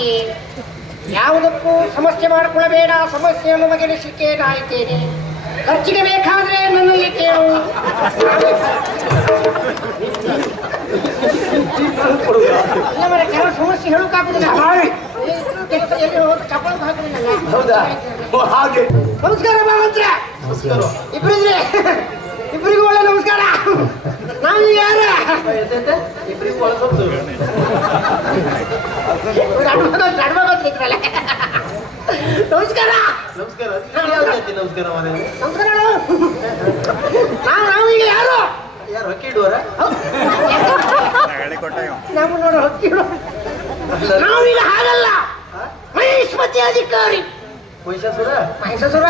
ಇದ್ದೆ. ಯಾವುದಕ್ಕೂ ಸಮಸ್ಯೆ ಮಾಡಿಕೊಳ್ಳಬೇಡ, ಸಮಸ್ಯೆಯನ್ನು ಬಗೆಹರಿಸಲಿಕ್ಕೆ ನಾನಿದ್ದೇನೆ. ಖರ್ಚಿಗೆ ಬೇಕಾದ್ರೆ ನನ್ನಲ್ಲಿ ಕೇಳು. ಕೆಲವು ಸಮಸ್ಯೆ ಹೇಳೋಕ್ಕಾಗುದಿಲ್ಲ. ಹೌದಾ? ಹಾಗೆ. ನಮಸ್ಕಾರ ಭಾಗವತ್ರ. ಇಬ್ಬರಿದ್ರೆ ಇಬ್ಬರಿಗೂ ಒಳ್ಳೆ ನಮಸ್ಕಾರ. ನಾವು ಯಾರ ಇಬ್ಬರಿಗೂ ಒಳಗೊಂಡು ಇದ್ರಲ್ಲ. ನಮಸ್ಕಾರ. ನಮಸ್ಕಾರ. ನಮಸ್ಕಾರ ನಮಸ್ಕಾರ. ನಾವೀಗ ಯಾರು ಯಾರು ಹಕ್ಕಿ ಇಡುವರ? ನಾವು ನೋಡ ಹಕ್ಕಿ ಇಡುವ. ನಾವೀಗ ಹಾಗಲ್ಲ, ಮಹಿಷ್ಮತಿ ಅಧಿಕಾರಿ. ಮಹಿಷಾಸುರ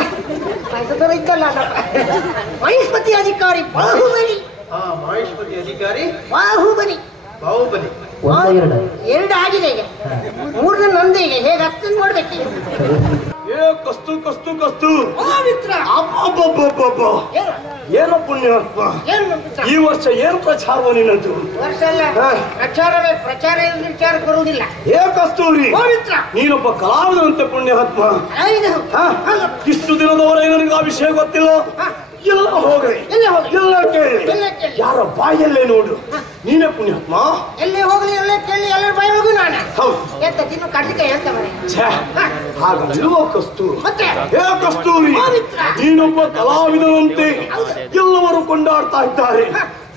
ಇದ್ದಲ್ಲ, ಮಹಿಷ್ಮತಿ ಅಧಿಕಾರಿ ಬಾಹುಬಲಿ. ಮಹೇಶ್ವರಿ ಅಧಿಕಾರಿ ಬಾಹುಬಲಿ. ಬಾಹುಬಲಿ ಎರಡು ಆಗಿದೆ ಈಗ, ಮೂರನೇ ನಂದೇ ಈಗ. ಹೇಗೆ ಹತ್ತು ನೋಡ್ಬೇಕು. ಕಸ್ತು ಕಸ್ತು ಕಸ್ತು ಮಿತ್ರ. ಏನೋ ಪುಣ್ಯಾತ್ಮ, ಈ ವರ್ಷ ಏನು ಪ್ರಚಾರ ನಿನ್ನದು? ವರ್ಷ ಅಲ್ಲ, ಪ್ರಚಾರವೇ. ಪ್ರಚಾರ ಇಲ್ಲದ ವಿಚಾರ ಬರುವುದಿಲ್ಲ. ಕಸ್ತೂರಿ, ನೀನೊಬ್ಬ ಕಲಾವಿದಂತೆ ಪುಣ್ಯಾತ್ಮ. ಇಷ್ಟು ದಿನದವರೆಗೆ ನನಗೆ ಆ ವಿಷಯ ಗೊತ್ತಿಲ್ಲ. ಎಲ್ಲ ಹೋಗ್ರಿ, ಎಲ್ಲ ಕೇಳಿ, ಯಾರ ಬಾಯಲ್ಲೇ ನೋಡು. ನೀನೇ ಪುಣ್ಯಾತ್ಮ. ಎಲ್ಲೇ ಹೋಗ್ಲಿ, ಎಲ್ಲೇ ಕೇಳಿ, ಎಲ್ಲರ ಬಾಯಿ ಹೋಗು. ನಾನು ಹೌದು ತಿನ್ನು ಕಡ್ಲಿಕ್ಕೆ ಅಂತ ಮನೆ ಹಾಗಲ್ವೋ ಕಸ್ತು? ಮತ್ತೆ ಕಸ್ತೂರಿ, ನೀನೊಬ್ಬ ಕಲಾವಿದನಂತೆ ಎಲ್ಲವರು ಕೊಂಡಾಡ್ತಾ ಇದ್ದಾರೆ.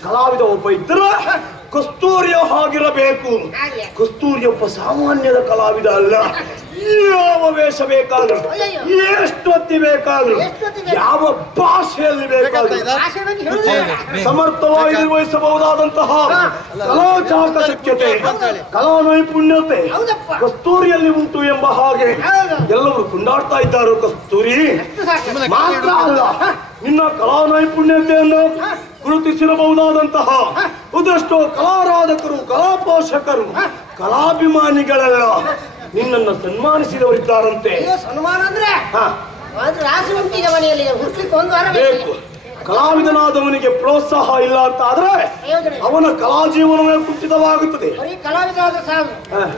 ಕಲಾವಿದ ಒಬ್ಬ ಇದ್ದರೆ ಕಸ್ತೂರಿಯ ಹಾಗಿರಬೇಕು. ಕಸ್ತೂರಿ ಒಬ್ಬ ಸಾಮಾನ್ಯದ ಕಲಾವಿದ ಅಲ್ಲ. ಯಾವ ವೇಷ ಬೇಕಾದ್ರು, ಎಷ್ಟೊತ್ತಿ ಬೇಕಾದ್ರು, ಯಾವ ಭಾಷೆಯಲ್ಲಿ ಬೇಕಾದ್ರು ಸಮರ್ಥವಾಗಿ ನಿರ್ವಹಿಸಬಹುದಾದಂತಹ ಕಲಾ ಚಾಕಚಕ್ಯತೆ, ಕಲಾ ನೈಪುಣ್ಯತೆ ಕಸ್ತೂರಿಯಲ್ಲಿ ಉಂಟು ಎಂಬ ಹಾಗೆ ಎಲ್ಲರೂ ಕೊಂಡಾಡ್ತಾ ಇದ್ದಾರೆ. ಕಸ್ತೂರಿ ಮಾತ್ರ ಅಲ್ಲ, ನಿನ್ನ ಕಲಾ ನೈಪುಣ್ಯತೆಯನ್ನು ಗುರುತಿಸಿರಬಹುದಾದಂತಹ ಅದೆಷ್ಟೋ ಕಲಾರಾಧಕರು, ಕಲಾಪೋಷಕರು, ಕಲಾಭಿಮಾನಿಗಳೆಲ್ಲ ನಿನ್ನನ್ನು ಸನ್ಮಾನಿಸಿದವರಿದ್ದಾರಂತೆ. ಸನ್ಮಾನ ಅಂದ್ರೆ ರಾಶಿ ಉಂಟಿಗೆ ಮನೆಯಲ್ಲಿ ಹುಡ್ಲಿಕ್ಕೆ ಒಂದು ವಾರ ಬೇಕು. ಕಲಾವಿದನಾದವನಿಗೆ ಪ್ರೋತ್ಸಾಹ ಇಲ್ಲ ಅಂತ ಆದ್ರೆ ಅವನ ಕಲಾ ಜೀವನವೇ ಕುಂಠಿತವಾಗುತ್ತದೆ. ಕಲಾವಿದನಾದ ಸಾಲು.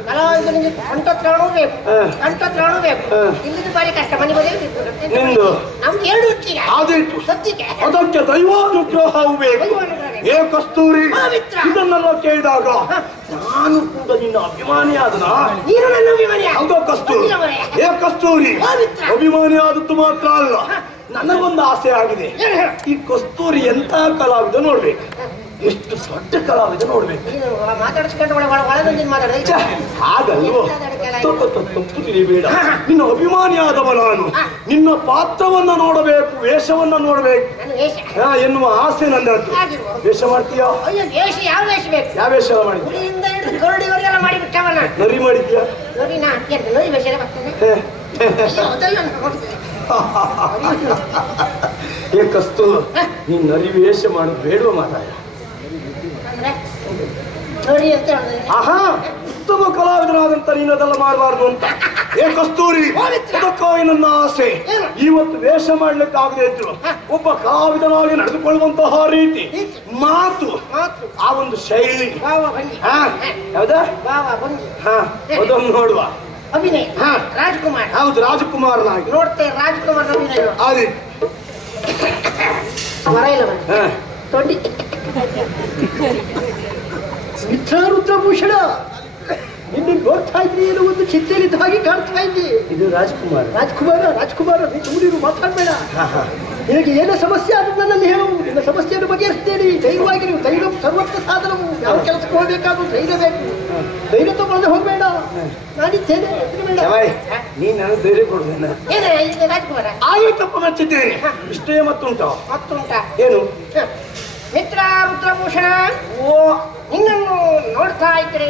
ಕಲಾವಿದನಿಗೆ ಕಂಠತ್ರಾಣೂ ಬೇಕು, ಕಂಠತ್ರಾಣೂ ಬೇಕು. ಇಲ್ಲಿದ್ದು ಬಾರಿ ಕಷ್ಟ. ಮನೆ ನಿಂದು ನಮ್ಗೆ ಎರಡು ಉಂಟಿಗೆ ಆದಿಟ್ಟು ಸತ್ತಿಗೆ ಅದಕ್ಕೆ ದೈವಾನುಗ್ರಹವೂ ಬೇಕು. ಕಸ್ತೂರಿ, ಇದನ್ನೆಲ್ಲ ಕೇಳಿದಾಗ ನಾನು ಕೂಡ ನಿನ್ನ ಅಭಿಮಾನಿಯಾದನ? ನೀನು ನನ್ನ ಅಭಿಮಾನಿ. ಹೌದೋ ಕಸ್ತೂರಿ? ಕಸ್ತೂರಿ, ಅಭಿಮಾನಿ ಆದದ್ದು ಮಾತ್ರ ಅಲ್ಲ, ನನಗೊಂದು ಆಸೆ ಆಗಿದೆ. ಈ ಕಸ್ತೂರಿ ಎಂತ ಕಲಾವಿದ ನೋಡ್ಬೇಕು, ಎಷ್ಟು ದೊಡ್ಡ ಕಲಾವಿದ ನೋಡ್ಬೇಕು. ಹಾಗಲ್ವೋ? ತಪ್ಪು ತಿಳಿಬೇಡ. ನಿನ್ನ ಅಭಿಮಾನಿಯಾದವ ನಾನು. ನಿನ್ನ ಪಾತ್ರವನ್ನ ನೋಡಬೇಕು, ವೇಷವನ್ನ ನೋಡ್ಬೇಕು ಎನ್ನುವ ಆಸೆ ನನ್ನದ್ದು. ವೇಷ ಮಾಡ್ತೀಯಾ? ಯಾವ ವೇಷ ಬೇಕು? ಯಾವ ವೇಷ ಮಾಡಿದ್ಯಾ? ನರಿ ಮಾಡಿದ್ಯಾ? ನರಿ ವೇಷ ಕಸ್ತು, ನೀನ್ ನರಿ ವೇಷ ಮಾಡೋದು ಬೇಡುವ ಮಾತಾಯ. ಆಹಾ, ಉತ್ತಮ ಕಲಾವಿದನಾದಂತ ನೀನು ಅದೆಲ್ಲ ಮಾಡಬಾರ್ದು ಅಂತ. ಕಸ್ತೂರಿ, ಅದಕ್ಕಾಗಿ ನನ್ನ ಆಸೆ. ಇವತ್ತು ವೇಷ ಮಾಡ್ಲಿಕ್ಕೆ ಆಗದೆ ಇದ್ರು ಒಬ್ಬ ಕಲಾವಿದನಾಗಿ ನಡೆದುಕೊಳ್ಳುವಂತಹ ರೀತಿ, ಮಾತು, ಆ ಒಂದು ಶೈಲಿ, ಹೌದಾ? ಅದನ್ನು ನೋಡುವ. ಅಭಿನಯ ರಾಜ್ಕುಮಾರ್. ಹೌದು, ರಾಜಕುಮಾರನಾಗಿ ನೋಡ್ತೇವೆ. ರಾಜ್ಕುಮಾರ್ ಅಭಿನಯ ಆದಿ ತೊಂಡಿ ರುದ್ರಭೂಷಣ. ನಿನ್ನ ನೋಡ್ತಾ ಇದ್ರಿ, ಏನೋ ಒಂದು ಚಿತ್ತೆಲಿದ್ದ ಹಾಗೆ ಕಾಣ್ತಾ ಇದ್ದಿ. ಇದು ರಾಜ್ಕುಮಾರ್. ರಾಜ್ಕುಮಾರ ನೀನು ಮಾತಾಡ್ಬೇಡ. ನಿನಗೆ ಏನೋ ಸಮಸ್ಯೆ ಆದ್ರೆ ನನ್ನಲ್ಲಿ ಹೇಳು. ನಿನ್ನ ಸಮಸ್ಯೆಯನ್ನು ಬಗೆಹರಿಸ್ತೇನೆ. ಧೈರ್ಯವಾಗಿ ನೀವು. ಧೈರ್ಯ ಸರ್ವತ್ರ ಸಾಧನವು. ಯಾವ ಕೆಲಸಕ್ಕೆ ಹೋಗ್ಬೇಕಾದ್ರೂ ಧೈರ್ಯ ಬೇಕು. ಧೈರ್ಯ ತಗೊಳ್ಳದೆ ಹೋಗ್ಬೇಡ. ನಾನಿದ್ದೇನೆ. ನೀನ್ ನನಗೆ ಧೈರ್ಯ ಕೊಡುವ. ರಾಜ್ಕುಮಾರ ಆಯ್ತಪ್ಪ, ಮೆಚ್ಚಿದ್ದೇನೆ. ಇಷ್ಟೇ ಮತ್ತುಂಟ ಏನು? ಮಿತ್ರ ರುದ್ರಭೂಷಣ, ನಿನ್ನನ್ನು ನೋಡ್ತಾ ಇದ್ರೆ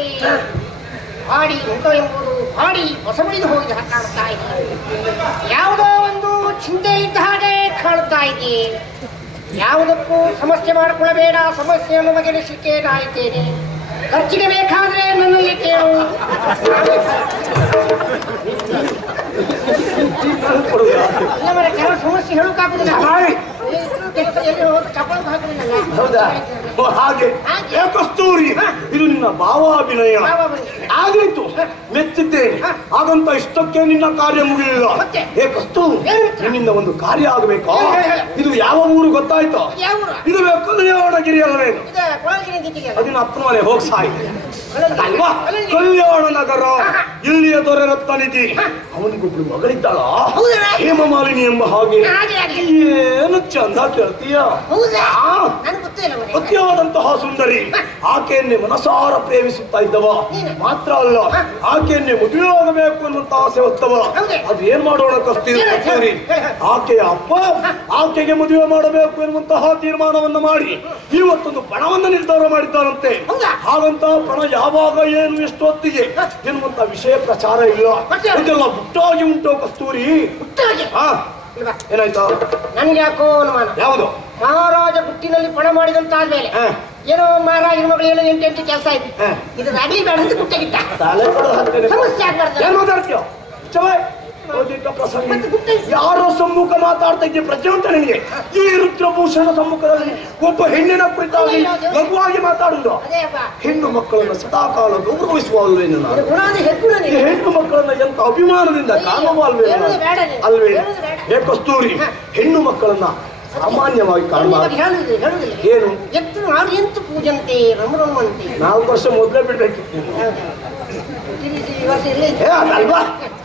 ಹಾಡಿ ಮುಖ ಎಂಬುದು ಹಾಡಿ ಹೊಸಬಳಿದು ಹೋಗಿದ ಕಾಣ್ತಾ ಇದೆ. ಯಾವುದೋ ಒಂದು ಚಿಂತೆಯಲ್ಲಿದ್ದ ಹಾಗೆ ಕಾಣ್ತಾ ಇದ್ದೆ. ಯಾವುದಕ್ಕೂ ಸಮಸ್ಯೆ ಮಾಡಿಕೊಳ್ಳಬೇಡ, ಸಮಸ್ಯೆಯನ್ನು ಬಗೆಹರಿಸಲಿಕ್ಕೆ ನಾನಿದ್ದೇನೆ. ಖರ್ಚಿಗೆ ಬೇಕಾದ್ರೆ ನನ್ನಲ್ಲಿ ಕೇಳು. ಕೆಲವು ಸಮಸ್ಯೆ ಹೇಳೋಕ್ಕಾಗುದಿಲ್ಲ. ಹೌದಾ? ಹಾಗೆ ಕಸ್ತೂರಿ, ಇದು ನಿನ್ನ ಭಾವಾಭಿನಯ. ಆ ಹಾಗಾಯ್ತು, ಮೆಚ್ಚಿದ್ದೇನೆ. ಹಾಗಂತ ಇಷ್ಟಕ್ಕೆ ನಿನ್ನ ಕಾರ್ಯ ಮುಗಿಲಿಲ್ಲ. ಹೇ ಕಸ್ತು, ನಿನ್ನಿಂದ ಒಂದು ಕಾರ್ಯ ಆಗಬೇಕಾ? ಇದು ಯಾವ ಊರು ಗೊತ್ತಾಯ್ತು? ಇದು ಕಲ್ಯಾಣಗಿರಿ ಅಲ್ಲವೇನು? ಅದನ್ನ ಅಪ್ಪನ ಮನೆ ಹೋಗಿ ಸಾಯಿದೆ ಅಲ್ವಾ? ಕಲ್ಯಾಣ ನಗರ, ಇಲ್ಲಿಯ ದೊರೆ ರತ್ನನಿಧಿ. ಅವನಿಗೊಬ್ಳು ಮಗಳಿದ್ದಾಳ, ಹೇಮಮಾಲಿನಿ ಎಂಬ ಹಾಗೆ. ಏನು ಚಂದ ಕೇಳ್ತೀಯ? ಸತ್ಯವಾದಂತಹ ಸುಂದರಿ. ಆಕೆಯನ್ನೇ ಮನಸಾರ ಪ್ರೇಮಿಸುತ್ತಾ ಇದ್ದವ. ಮಾತ್ರ ಅಲ್ಲ, ಆಕೆಯನ್ನೇ ಮದುವೆ ಆಗಬೇಕು ಅನ್ನುವಂತ ಆಸೆ ಹೊತ್ತವ. ಅದು ಏನ್ ಮಾಡೋಣ ಕಸ್ತೀರಿ? ಆಕೆಯ ಅಪ್ಪ ಆಕೆಗೆ ಮದುವೆ ಮಾಡಬೇಕು ಎನ್ನುವಂತಹ ತೀರ್ಮಾನವನ್ನು ಮಾಡಿ ಇವತ್ತೊಂದು ಪಣವನ್ನು ನಿರ್ಧಾರ ಮಾಡಿದ್ದಾರಂತೆ. ಹಾಗಂತ ಪಣ ಯಾವಾಗ ಏನು ಎಷ್ಟು ಹೊತ್ತಿಗೆ ಎನ್ನುವಂತ ವಿಷಯ ಪ್ರಚಾರ ಇಲ್ಲ. ಇದೆಲ್ಲ ಮುಟ್ಟಾಗಿ ಉಂಟು ಕಸ್ತೂರಿ. ಏನಾಯ್ತು? ನನ್ಗೆ ಯಾಕೋ ಅನುಮಾನ. ಯಾವುದು? ಮಹಾರಾಜ ಹುಟ್ಟಿನಲ್ಲಿ ಪಣ ಮಾಡಿದಂತಾದ್ಮೇಲೆ ಏನೋ ಮಹಾರಾಜನ ಮಗಳು ಏನೋ ಎಂಟು ಕೆಲಸ ಆಯ್ತು. ಇದು ರಾಗ್ಲಿ ಬೇಡ ಅಂತ ಗುಟ್ಟಗಿಟ್ಟ. ಸಮಸ್ಯೆ ಆಗ್ಬಾರ್ದು. ಯಾರೋ ಸಮ್ಮುಖ ಮಾತಾಡ್ತಾ ಇದ್ದೆ ಪ್ರಜ್ಞೆ ಅಂತ ನಿನಗೆ? ಈ ರುದ್ರಭೂಷಣ ಸಮ್ಮುಖದಲ್ಲಿ ಒಬ್ಬ ಹೆಣ್ಣಿನ ಕುರಿತಾಗಿ ಲಘುವಾಗಿ ಮಾತಾಡುವುದು. ಹೆಣ್ಣು ಮಕ್ಕಳನ್ನು ಸದಾಕಾಲ ಗೌರವಿಸುವಲ್ವೇನು? ಹೆಣ್ಣು ಮಕ್ಕಳನ್ನ ಎಂತ ಅಭಿಮಾನದಿಂದ ಕಾಣುವಲ್ವೇ? ಅಲ್ವೇ? ಹೇ ಕಸ್ತೂರಿ, ಹೆಣ್ಣು ಮಕ್ಕಳನ್ನ ಸಾಮಾನ್ಯವಾಗಿ ಕಾಣಬಾರ್ದು. ಏನು? 4 ವರ್ಷ ಮೊದಲೇ ಬಿಡ್ಬೇಕಿತ್ತು. ಅಲ್ವಾ?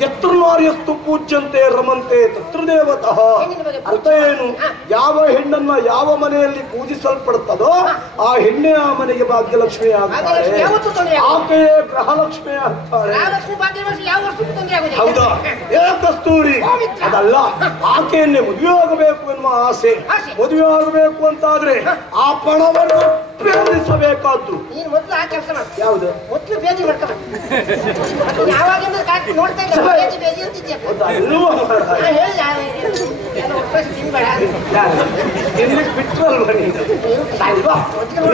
ಎತ್ತರ್ನಾರ್ಯಸ್ತು ಪೂಜ್ಯಂತೆ ರಮಂತೆ ತತ್ರದೇವತಃ. ಅರ್ಥ ಏನು? ಯಾವ ಹೆಣ್ಣನ್ನ ಯಾವ ಮನೆಯಲ್ಲಿ ಪೂಜಿಸಲ್ಪಡುತ್ತದೋ ಆ ಹೆಣ್ಣೆ ಆ ಮನೆಗೆ ಭಾಗ್ಯಲಕ್ಷ್ಮಿ ಆಗ್ತಾಳೆ. ಆಕೆಯೇ ಗೃಹಲಕ್ಷ್ಮಿ ಆಗ್ತಾಳೆ. ಹೌದಾ? ಏ ಕಸ್ತೂರಿ, ಅದಲ್ಲ, ಆಕೆಯನ್ನೇ ಮದುವೆ ಆಗಬೇಕು ಎನ್ನುವ ಆಸೆ. ಮದುವೆ ಆಗಬೇಕು ಅಂತಾದ್ರೆ ಆ ಪಣವನ್ನು ಪ್ರೇರಿಸಬೇಕಾದ್ದು. ಯಾವುದು?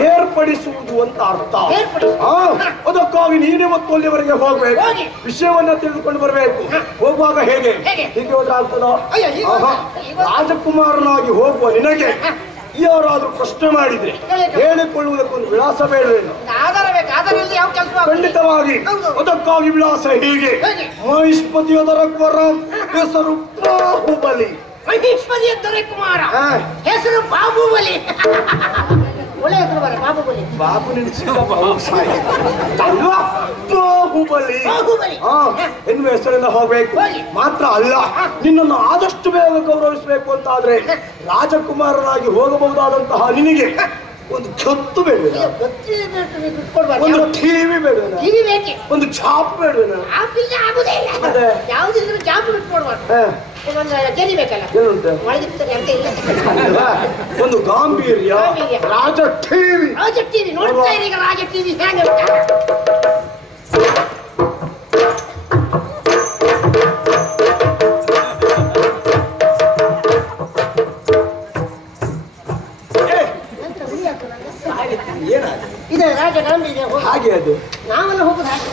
ಏರ್ಪಡಿಸುವುದು ಅಂತ ಅರ್ಥ. ಅದಕ್ಕಾಗಿ ನೀನೇ ಮತ್ತು ಅಲ್ಲಿವರೆಗೆ ಹೋಗ್ಬೇಕು, ವಿಷಯವನ್ನ ತಿಳಿದುಕೊಂಡು ಬರಬೇಕು. ಹೋಗುವಾಗ ಹೇಗೆ ಹೀಗೆ ಹೋದ್ರೆ ಆಗ್ತದ? ರಾಜಕುಮಾರನಾಗಿ ಹೋಗುವ ನಿನಗೆ ಯಾರಾದ್ರೂ ಪ್ರಶ್ನೆ ಮಾಡಿದ್ರೆ ಹೇಳಿಕೊಳ್ಳುವುದಕ್ಕೊಂದು ವಿಳಾಸ ಬೇಡವೇನು? ಖಂಡಿತವಾಗಿ. ಅದಕ್ಕಾಗಿ ವಿಳಾಸ ಹೀಗೆ: ಮಹಿಷ್ಪತಿಯ ದೊರಕುವರ ಹೆಸರು ಬಾಹುಬಲಿ. ಮಹಿಷ್ಪತಿಯ ದೊರಕುಮಾರ ಹೆಸರು ಬಾಹುಬಲಿ. ಒಳ್ಳೆ ಹೆಸರು ಬರ ಬಾಹುಬಲಿ. ಬಾಬು ಬಾಹುಬಲಿ ಎನ್ನುವ ಹೆಸರಿಂದ ಹೋಗ್ಬೇಕು. ಮಾತ್ರ ಅಲ್ಲ, ನಿನ್ನನ್ನು ಆದಷ್ಟು ಬೇಗ ಗೌರವಿಸಬೇಕು ಅಂತಾದ್ರೆ ರಾಜಕುಮಾರನಾಗಿ ಹೋಗಬಹುದಾದಂತಹ ನಿನಗೆ ಒಂದು ಛತ್ತು ಬೇಡವೇನ? ಒಂದು ಟಿವಿ ಬೇಡವೇನ? ಒಂದು ಚಾಪ್ ಬೇಡವೇನ? ಯಾವುದಿದ್ರು ಚಾಪ್ ಬಿಟ್ಕೊಡ್ಬಾರ್ದು. ಒಂದು ಗಾಂಭೀರ್ಯ. ರಾಜ ಟಿವಿ. ರಾಜ ಟಿವಿ ನೋಡ್ತಾ ಇರಿ. ಈಗ ರಾಜ ಟಿವಿ ಹೇಗೆ ಇದೆ ರಾಜ ಗಾಂಭೀರ್ಯ. ಹಾಗೆ ಅದು ನಾವೆಲ್ಲ ಹೋಗುದು ಹಾಗೆ,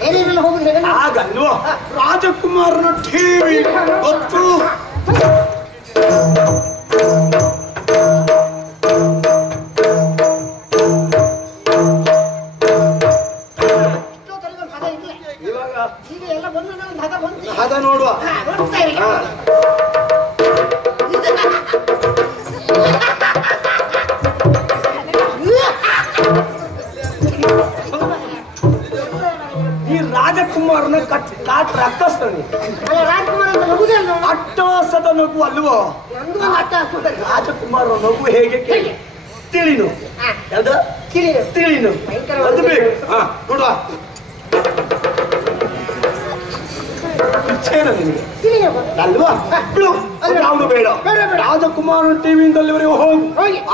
ಬೇರೆಯವರೆಲ್ಲ ಹೋಗುದು ಹಾಗಲ್ವಾ? ರಾಜಕುಮಾರನ ಟಿವಿ ಗೊತ್ತು. ಹದ ನೋಡುವ. ಈ ರಾಜಕುಮಾರನ ಕಾಟ್ ರಕ್ಕಸ್ತಾನೆ. ಅಟ್ಟಹಾಸದ ನಗು ಅಲ್ವೋ? ರಾಜಕುಮಾರನ ನಗು ಹೇಗೆ ಕೇಳಿ ತಿಳಿನು. ಯಾವ್ದು? ತಿಳಿನು. ಅದು ಬೇಕು. ನೋಡುವ. ಅಲ್ವಾ? ಯಾವುದು ಬೇಡ. ರಾಜಕುಮಾರನ ಟಿವಿಯಿಂದಲ್ಲಿವರೆಗೂ ಹೋಗು.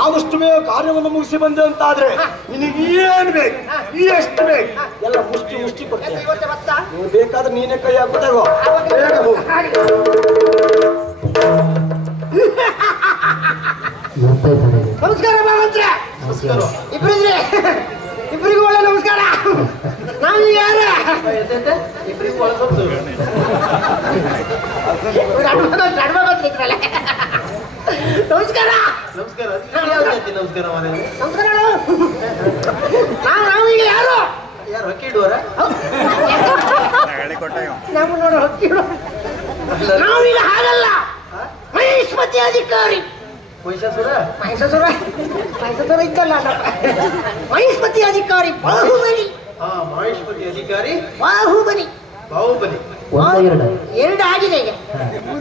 ಆದಷ್ಟು ಬೇಗ ಕಾರ್ಯವನ್ನು ಮುಗಿಸಿ ಬಂದೆ ಅಂತಾದ್ರೆ ನಿನಗೆ ಏನ್ ಬೇಕು, ಎಷ್ಟು ಬೇಕು ಎಲ್ಲ ಮುಷ್ಟಿ ಮುಷ್ಟಿ ಕೊಡ್ತೇನೆ. ನೀವು ಬೇಕಾದ್ರೆ ನೀನೇ ಕೈ ಹಾಕೋದೇಗೋ. ಬೇಗ ಹೋಗು. ನಮಸ್ಕಾರ ಭಾವಂತ್ರ. ಇಬ್ಬರಿದ್ರೆ ಇಬ್ಬರಿಗೂ ಒಳ್ಳೆ ನಮಸ್ಕಾರ. ನಾವು ಯಾರ ನಮಸ್ಕಾರ. ನಾವೀಗ ಯಾರು? ನೋಡ ಹಕ್ಕಿ ನಾವೀಗ ಹಾಗಲ್ಲ ಮಹಿಷ್ಮತಿ ಅಧಿಕಾರಿ ಮಹಿಷಾಸುರ ಮಹಿಷಾಸುರ ಇದ್ದಲ್ಲ ಮಹಿಷ್ಮತಿ ಅಧಿಕಾರಿ ಬಾಹುಬಲಿ ಮಹೇಶ್ವತಿ ಅಧಿಕಾರಿ ಬಾಹುಬಲಿ ಬಾಹುಬಲಿ ಎರಡು ಆಗಿದೆ ಈಗ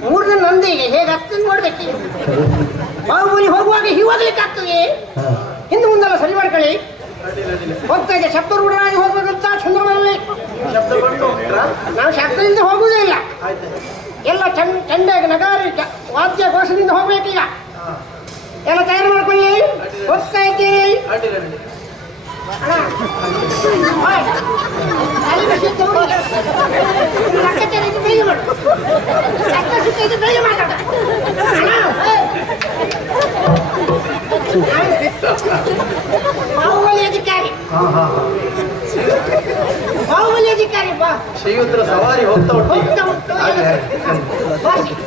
ಮೂರನೇ ನಂದು ಈಗ ಹೇಗೆ ಆಗ್ತದೆ ನೋಡ್ಬೇಕು ಬಾಹುಬಲಿ ಹೋಗುವಾಗ ಹೀವಾಗ್ಲಿಕ್ಕೆ ಆಗ್ತದೆ ಹಿಂದೆ ಮುಂದೆಲ್ಲ ಸರಿ ಮಾಡ್ಕೊಳ್ಳಿ ಹೋಗ್ತಾ ಇದೆ ಶಬ್ದರೂಢರಾಗಿ ಹೋಗ್ಬೇಕಂತ ಚಂದ್ರಮಲ್ಲಿ ನಾವು ಶಬ್ದದಿಂದ ಹೋಗುವುದೇ ಇಲ್ಲ ಎಲ್ಲ ಚಂಡಾಗಿ ನಗಾರಿ ವಾದ್ಯ ಘೋಷದಿಂದ ಹೋಗ್ಬೇಕೀಗ ಎಲ್ಲ ತಯಾರು ಮಾಡ್ಕೊಳ್ಳಿ ಹೋಗ್ತಾ ಇದ್ದೀರಿ ಬಾಹುಬಲಿ ಅಧಿಕಾರಿ ಬಾಹುಬಲಿ ಅಧಿಕಾರಿ ಬಾ ಶ್ರೀಯುತರ ಸವಾರಿ ಹೋಗ್ತಾ ಉಂಟು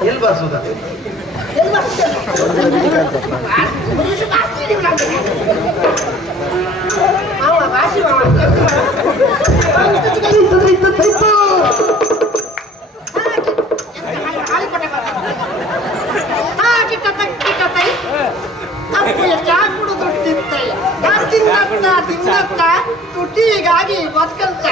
ಎಲ್ಲಿ ಬಾಸುದ ತುಟಿಗಾಗಿ ಬದುಕಂತ